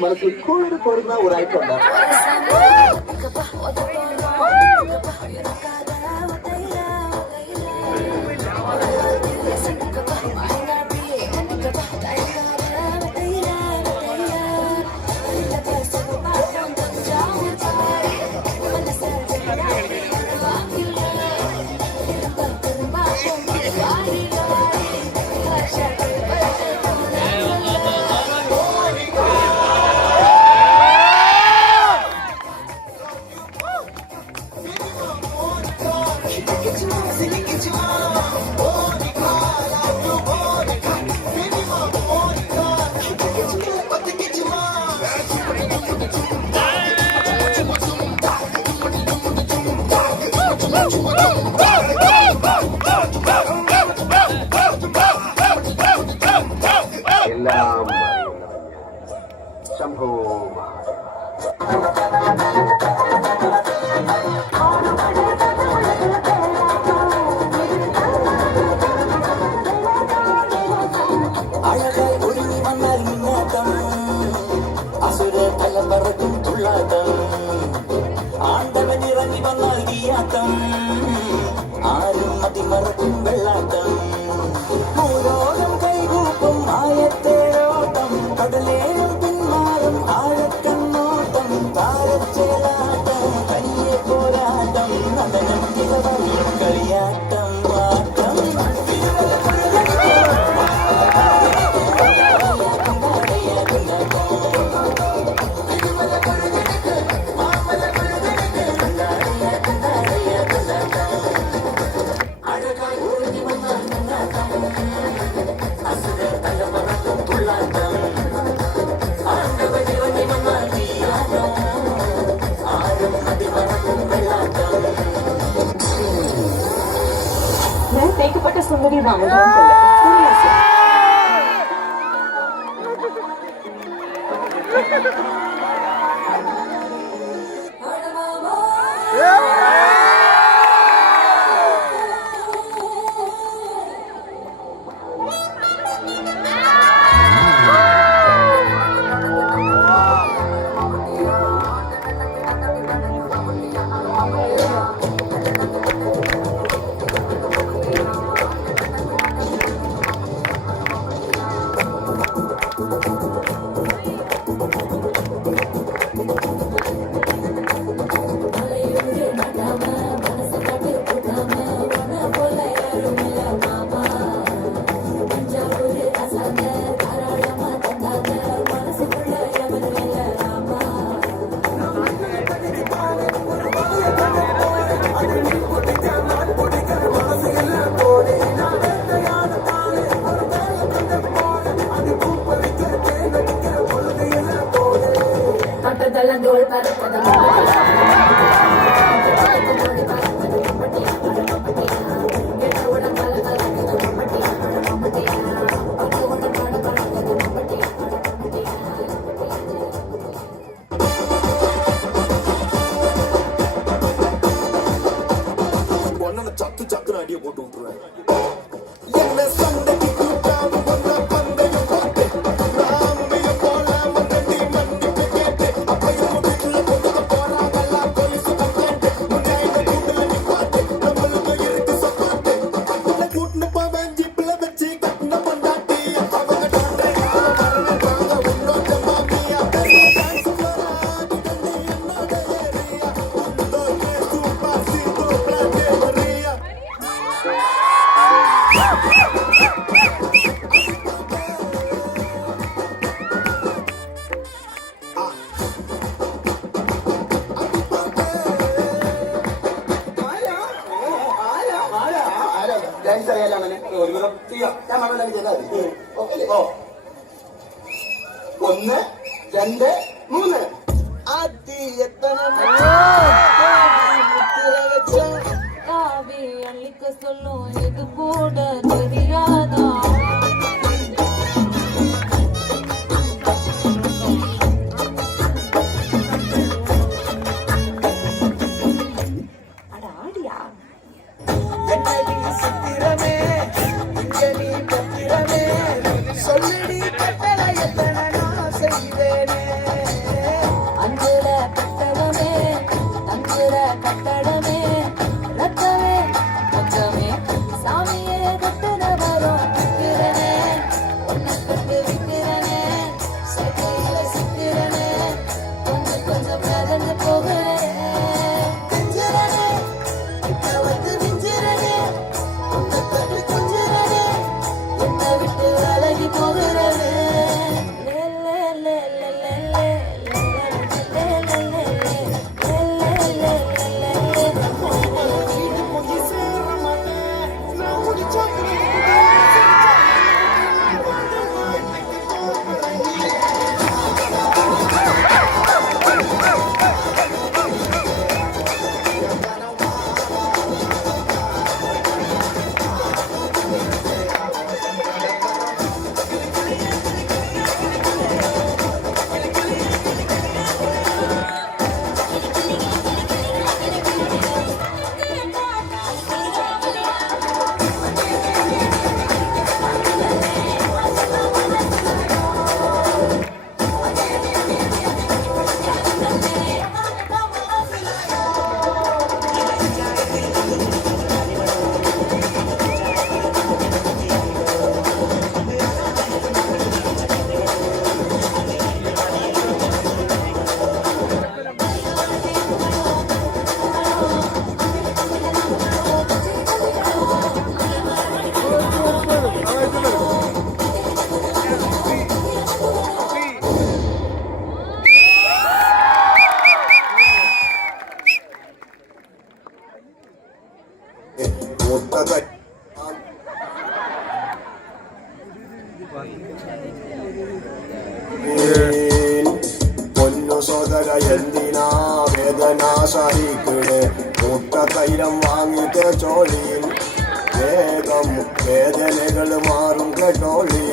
മനസ്സിൽ കോഴി പോരുന്ന ഒരായിട്ടുണ്ട്. எல்லாம் சம்போ அழகாய் ஒழுங்கி வந்தால் முன்னாட்டம் அசுர கலம்பரக்கும் துள்ளாட்டம் ஆண்டவன் இறங்கி வந்தால் தீயாட்டம் ஆறும் மதி மறக்கும் வெள்ளாட்டம் மூலோகம் கைகூப்பும் ஆயத்தேரோட்டம் கடலேறும் பின்மாறும் ஆழக்கண்ணோட்டம் தாரச்சேலாட்டம் கையே போராட்டம் நடனம் இளவம் களியாட்டம் வாட்டம் தேக்கப்பட்ட சுந்தரி ராமன் சத்து சத்துன்னு அடியை போட்டு விட்டுருவேன். என்ன சண்டைக்கு கூட்டாம வந்த பந்தயம் பார்த்து ராமையும் போலாம தண்ணி மன்னிப்பு கேட்டு அப்பையும் வீட்டுல கொண்டு போறாங்கல்லாம் போலீஸ் கம்ப்ளைண்ட் முன்னாடி கூட்டுல நிப்பாட்டு நம்மளுக்கு இருக்கு சப்பாட்டு அதுல கூட்டுன்னு போவேன் ஜிப்ல வச்சு கட்டின பொண்டாட்டி அவங்க டாண்டையா வரணுவாங்க உன்னோட மாமியா டான்ஸ் வராது தண்ணி என்னோட ஏரியா உன்னோட சூப்பர் சீட்டோ பிளாட்டே வரியா ഡാൻസ് അറിയാലോ അങ്ങനെ ഒരുവിധം ചെയ്യാം. ഞാൻ മകളെ ചെയ്താൽ മതി ഓക്കെ ഓ 1 2 3 ആദ്യ എത്തണ காவி அள்ளிக்க சொல்லும் இது கூட தெரியாதா அட ஆடியா என்னடி சித்திரமே இங்கடி பத்திரமே சொல்லடி கட்டளை எத்தனை நான் செய்வேனே அஞ்சுல கட்டடமே தங்குற கட்டடமே ரத்தமே மொத்தமே சாமியே கட்டுன வரும் விக்கிறனே உன்னை கட்டு விக்கிறனே சட்டையில சிக்கிறனே கொஞ்சம் கொஞ்சம் மிதந்து போகிறேன் நெஞ்சிரனே கிட்ட வந்து நெஞ்சிரனே உன்னை கண்டு கொஞ்சிரனே என்னை விட்டு விலகி போகிறனே கொஞ்சி சேர மாட்டேன் நான் முடிச்சா മുട്ട പൊന്നു സോദര എന്തിനാ വേദന സഹിക്കണ് മുട്ട തൈലം വാങ്ങിട്ട് ചോളിയിൽ വേഗം വേദനകൾ മാറും കേട്ടോളി